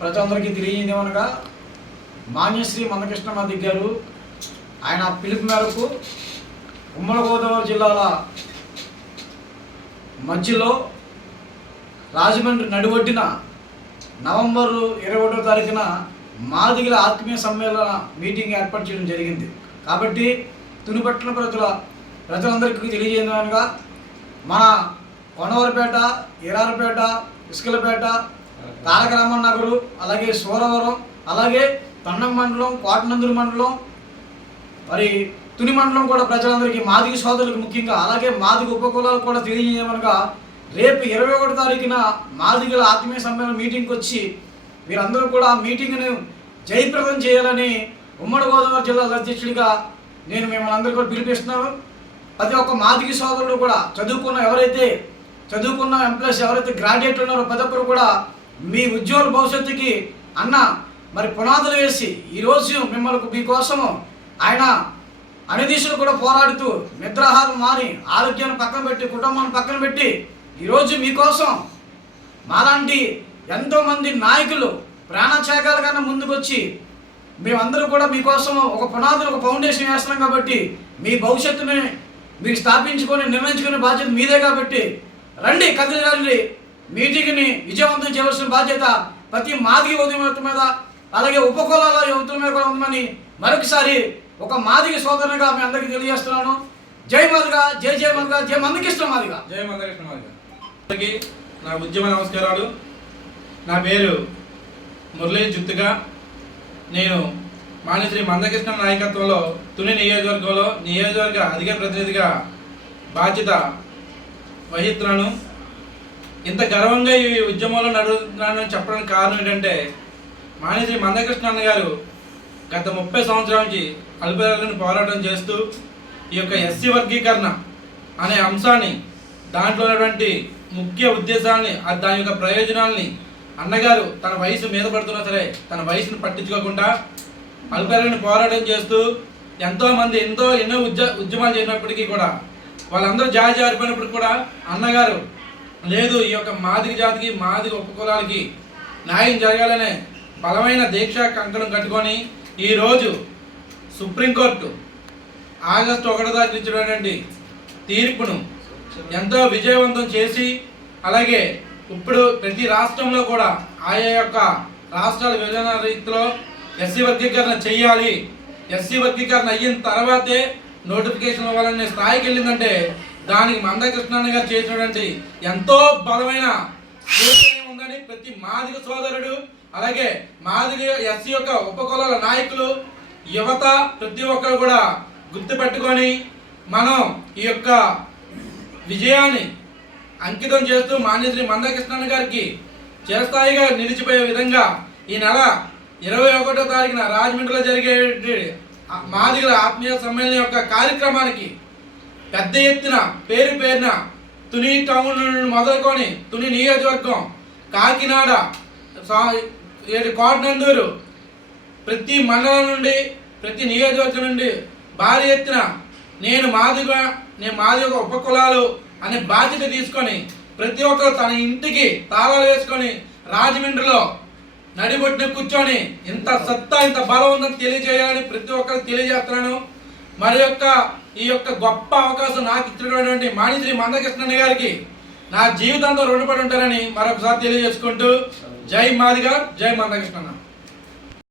ప్రజలందరికీ తెలియజేయమనగా మాన్యశ్రీ మందకృష్ణ మాదిగ గారు ఆయన పిలుపు మేరకు ఉమ్మడి గోదావరి జిల్లాల మధ్యలో రాజమండ్రి నడివొడ్డిన నవంబర్ 21వ తారీఖున మాదిగల ఆత్మీయ సమ్మేళన మీటింగ్ ఏర్పాటు చేయడం జరిగింది. కాబట్టి తునిపట్టిన ప్రజలందరికీ తెలియజేయగా మన కొండవరపేట, ఇరారపేట, ఇసుకలపేట, తారక రామన్ నగరు, అలాగే సూరవరం, అలాగే తొండం మండలం, కోటనందూరు మండలం, మరి తుని మండలం కూడా ప్రజలందరికీ మాదిగ సోదరులకు ముఖ్యంగా అలాగే మాదిగ ఉపకులాలు కూడా తెలియజేయమనగా రేపు 21వ తారీఖున మాదిగల ఆత్మీయ సమ్మేళన మీటింగ్కి వచ్చి మీరందరూ కూడా ఆ మీటింగ్ను జయప్రదం చేయాలని ఉమ్మడి గోదావరి జిల్లా అధ్యక్షుడిగా నేను మిమ్మల్ని అందరూ కూడా పిలిపిస్తున్నాను. ప్రతి ఒక్క మాదిగ సోదరులు కూడా చదువుకున్న ఎంప్లాయీస్ ఎవరైతే గ్రాడ్యుయేట్లు ఉన్నారో ప్రతి ఒక్కరు కూడా మీ ఉద్యోగుల భవిష్యత్తుకి అన్న మరి పునాదులు వేసి ఈరోజు మిమ్మల్ని మీకోసము ఆయన అనిదీశలు కూడా పోరాడుతూ నిద్రాహారం మాని ఆరోగ్యాన్ని పక్కన పెట్టి కుటుంబాన్ని పక్కన పెట్టి ఈరోజు మీకోసం మాలాంటి ఎంతోమంది నాయకులు ప్రాణత్యాగాల కన్నా ముందుకొచ్చి మేమందరూ కూడా మీకోసం ఒక పునాదులు ఒక ఫౌండేషన్ వేస్తున్నాం. కాబట్టి మీ భవిష్యత్తుని మీరు స్థాపించుకొని నిర్ణయించుకునే బాధ్యత మీదే. కాబట్టి రండి, కదిలి మీటింగ్ని విజయవంతం చేయవలసిన బాధ్యత ప్రతి మాదిగ యువత మీద అలాగే ఉపకులాల యువతుల మీద కూడా ఉందని మరొకసారి ఒక మాదిగ సోదరునిగా మీ అందరికీ తెలియజేస్తున్నాను. జై మాదిగ, జై జై మాదిగ, జై మందకృష్ణ మాదిగ, జై మందకృష్ణ మాదిగ. అందరికీ నా ఉద్యమ నమస్కారాలు. నా పేరు మురళీ జుత్తుగా. నేను మాన్యశ్రీ మందకృష్ణ నాయకత్వంలో తుని నియోజకవర్గంలో నియోజకవర్గ అధికార ప్రతినిధిగా బాధ్యత వహిస్తున్నాను. ఇంత గర్వంగా ఈ ఉద్యమంలో నడుస్తున్నానని చెప్పడానికి కారణం ఏంటంటే మాన్యశ్రీ మందకృష్ణ అన్న గారు గత 30 సంవత్సరాల నుంచి అల్పేదలను పోరాటం చేస్తూ ఈ యొక్క ఎస్సీ వర్గీకరణ అనే అంశాన్ని, దాంట్లో ఉన్నటువంటి ముఖ్య ఉద్దేశాలని, దాని యొక్క ప్రయోజనాలని అన్నగారు తన వయసు మీద పడుతున్నా సరే తన వయసును పట్టించుకోకుండా అల్పేదలను పోరాటం చేస్తూ ఎంతోమంది ఎన్నో ఉద్యమాలు చేసినప్పటికీ కూడా వాళ్ళందరూ జారిపోయినప్పుడు కూడా అన్నగారు లేదు, ఈ యొక్క మాదిగ జాతికి మాదిగ ఉపకులాలకి న్యాయం జరగాలనే బలమైన దీక్ష కంకణం కట్టుకొని ఈరోజు సుప్రీంకోర్టు ఆగస్టు 1వ తారీఖు ఇచ్చినటువంటి తీర్పును ఎంతో విజయవంతం చేసి, అలాగే ఇప్పుడు ప్రతి రాష్ట్రంలో కూడా ఆయా యొక్క రాష్ట్రాల విభజన రీతిలో ఎస్సీ వర్గీకరణ చెయ్యాలి, ఎస్సీ వర్గీకరణ అయిన తర్వాతే నోటిఫికేషన్ ఇవ్వాలనే స్థాయికి వెళ్ళిందంటే దానికి మందకృష్ణ గారు చేసినటువంటి ఎంతో బలమైన ఉందని ప్రతి మాదిగ సోదరుడు, అలాగే మాదిగ ఎస్సీ యొక్క ఉపకులాల నాయకులు, యువత ప్రతి ఒక్కరు కూడా గుర్తుపెట్టుకొని మనం ఈ యొక్క విజయాన్ని అంకితం చేస్తూ మాన్యశ్రీ మందకృష్ణ గారికి చిరస్థాయిగా నిలిచిపోయే విధంగా ఈ నెల 21వ తారీఖున రాజమండ్రిలో జరిగే మాదిగల ఆత్మీయ సమ్మేళనం యొక్క కార్యక్రమానికి పెద్ద ఎత్తున పేరున తుని టౌన్ మొదలుకొని తుని నియోజకవర్గం, కాకినాడ, కోటనందూరు ప్రతి మండలం నుండి ప్రతి నియోజకవర్గం నుండి భారీ ఎత్తున నేను మాదిగ ఉపకులాలు అనే బాధ్యత తీసుకొని ప్రతి ఒక్కరు తన ఇంటికి తాళాలు వేసుకొని రాజమండ్రిలో నడిబొట్టున కూర్చొని ఇంత సత్తా ఇంత బలం ఉందని తెలియజేయాలని ప్రతి ఒక్కరికి తెలియజేస్తున్నాను. ఈ యొక్క గొప్ప అవకాశం నాకు ఇచ్చినటువంటి మాన్యశ్రీ మందకృష్ణ గారికి నా జీవితంతో రుణపడి ఉంటారని మరొకసారి తెలియజేసుకుంటూ జై మాదిగ, జై మందకృష్ణ.